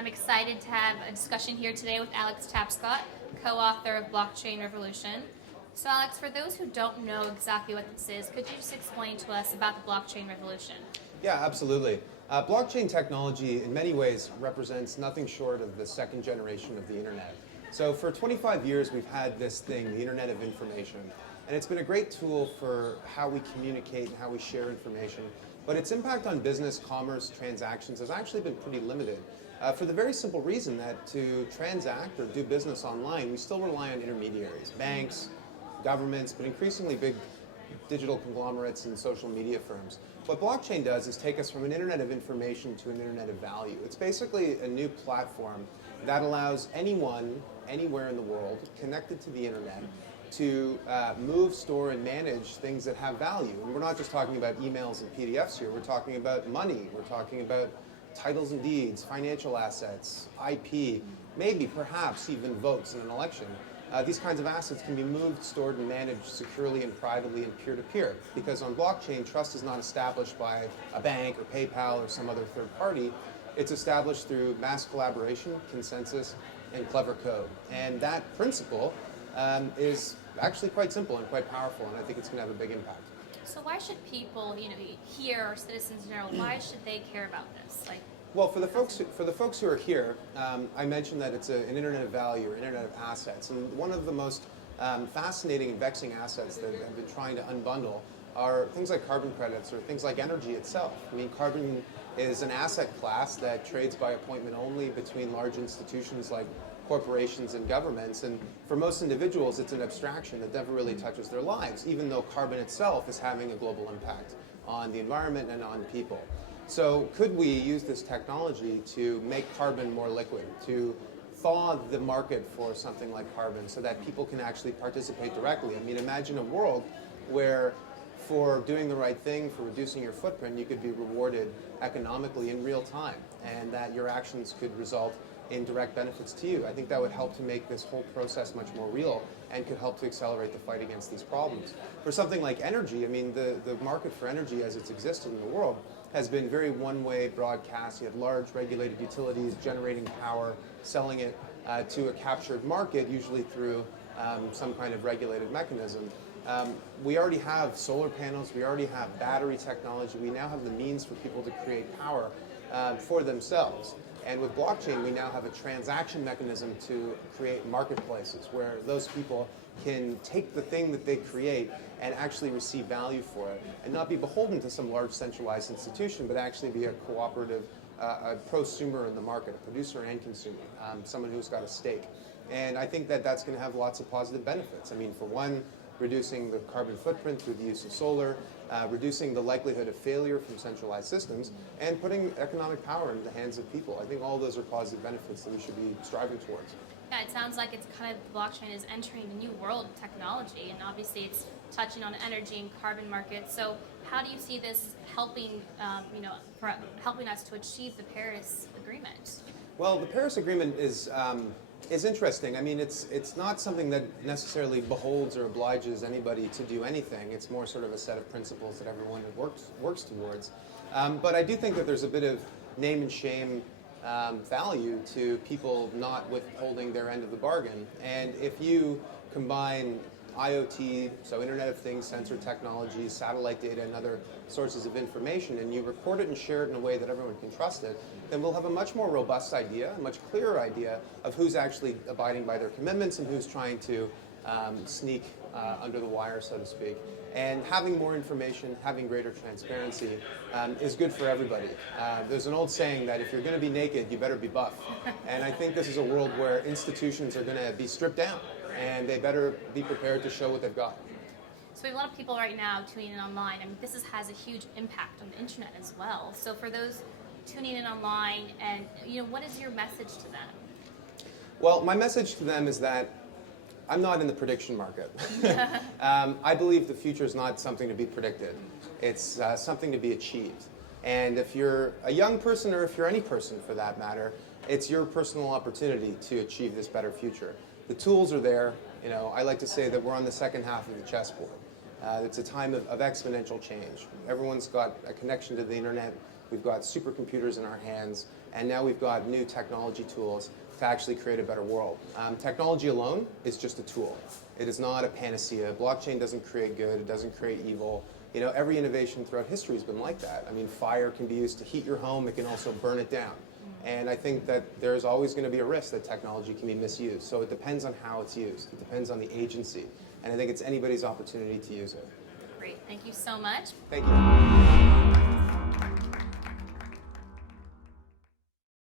I'm excited to have a discussion here today with Alex Tapscott, co-author of Blockchain Revolution. So Alex, for those who don't know exactly what this is, could you just explain to us about the blockchain revolution? Yeah, absolutely. Blockchain technology in many ways represents nothing short of the second generation of the internet. So for 25 years we've had this thing, the Internet of Information, and it's been a great tool for how we communicate and how we share information. But its impact on business, commerce, transactions has actually been pretty limited for the very simple reason that to transact or do business online, we still rely on intermediaries, banks, governments, but increasingly big digital conglomerates and social media firms. What blockchain does is take us from an Internet of Information to an Internet of Value. It's basically a new platform that allows anyone, anywhere in the world, connected to the Internet, to move, store, and manage things that have value. And we're not just talking about emails and PDFs here, we're talking about money, we're talking about titles and deeds, financial assets, IP, maybe, perhaps, even votes in an election. These kinds of assets can be moved, stored, and managed securely and privately and peer-to-peer. Because on blockchain, trust is not established by a bank or PayPal or some other third party. It's established through mass collaboration, consensus, and clever code. And that principle is actually quite simple and quite powerful, and I think it's going to have a big impact. So why should people, here, or citizens in general, why should they care about this? Well, for the folks who are here, I mentioned that it's an Internet of Value or Internet of Assets, and one of the most fascinating and vexing assets that have been trying to unbundle are things like carbon credits or things like energy itself. I mean, carbon is an asset class that trades by appointment only between large institutions like corporations and governments, and for most individuals it's an abstraction that never really touches their lives, even though carbon itself is having a global impact on the environment and on people. So could we use this technology to make carbon more liquid, to thaw the market for something like carbon so that people can actually participate directly? I mean, imagine a world where for doing the right thing, for reducing your footprint, you could be rewarded economically in real time, and that your actions could result in direct benefits to you. I think that would help to make this whole process much more real and could help to accelerate the fight against these problems. For something like energy, I mean, the market for energy as it's existed in the world has been very one-way broadcast. You have large regulated utilities generating power, selling it to a captured market, usually through some kind of regulated mechanism. We already have solar panels, we already have battery technology, we now have the means for people to create power for themselves. And with blockchain, we now have a transaction mechanism to create marketplaces where those people can take the thing that they create and actually receive value for it and not be beholden to some large centralized institution, but actually be a cooperative, a prosumer in the market, a producer and consumer, someone who's got a stake. And I think that that's going to have lots of positive benefits. I mean, for one, reducing the carbon footprint through the use of solar, reducing the likelihood of failure from centralized systems, and putting economic power into the hands of people. I think all those are positive benefits that we should be striving towards. Yeah, it sounds like it's kind of blockchain is entering a new world of technology, and obviously it's touching on energy and carbon markets. So how do you see this helping, helping us to achieve the Paris Agreement? Well, the Paris Agreement is interesting. I mean, it's not something that necessarily beholds or obliges anybody to do anything. It's more sort of a set of principles that everyone works towards. But I do think that there's a bit of name and shame value to people not withholding their end of the bargain. And if you combine IoT, so Internet of Things, sensor technology, satellite data, and other sources of information, and you record it and share it in a way that everyone can trust it, then we'll have a much more robust idea, a much clearer idea of who's actually abiding by their commitments and who's trying to sneak under the wire, so to speak. And having more information, having greater transparency is good for everybody. There's an old saying that if you're going to be naked, you better be buff. And I think this is a world where institutions are going to be stripped down, and they better be prepared to show what they've got. So we have a lot of people right now tuning in online. I mean, this has a huge impact on the internet as well. So for those tuning in online, and what is your message to them? Well, my message to them is that I'm not in the prediction market. I believe the future is not something to be predicted. It's something to be achieved. And if you're a young person, or if you're any person for that matter, it's your personal opportunity to achieve this better future. The tools are there. I like to say that we're on the second half of the chessboard. It's a time of exponential change. Everyone's got a connection to the internet. we've got supercomputers in our hands, and now we've got new technology tools to actually create a better world. Technology alone is just a tool. It is not a panacea. Blockchain doesn't create good, it doesn't create evil. You know, every innovation throughout history has been like that. I mean, fire can be used to heat your home, it can also burn it down. And I think that there's always going to be a risk that technology can be misused. So it depends on how it's used. It depends on the agency. And I think it's anybody's opportunity to use it. Great. Thank you so much. Thank you.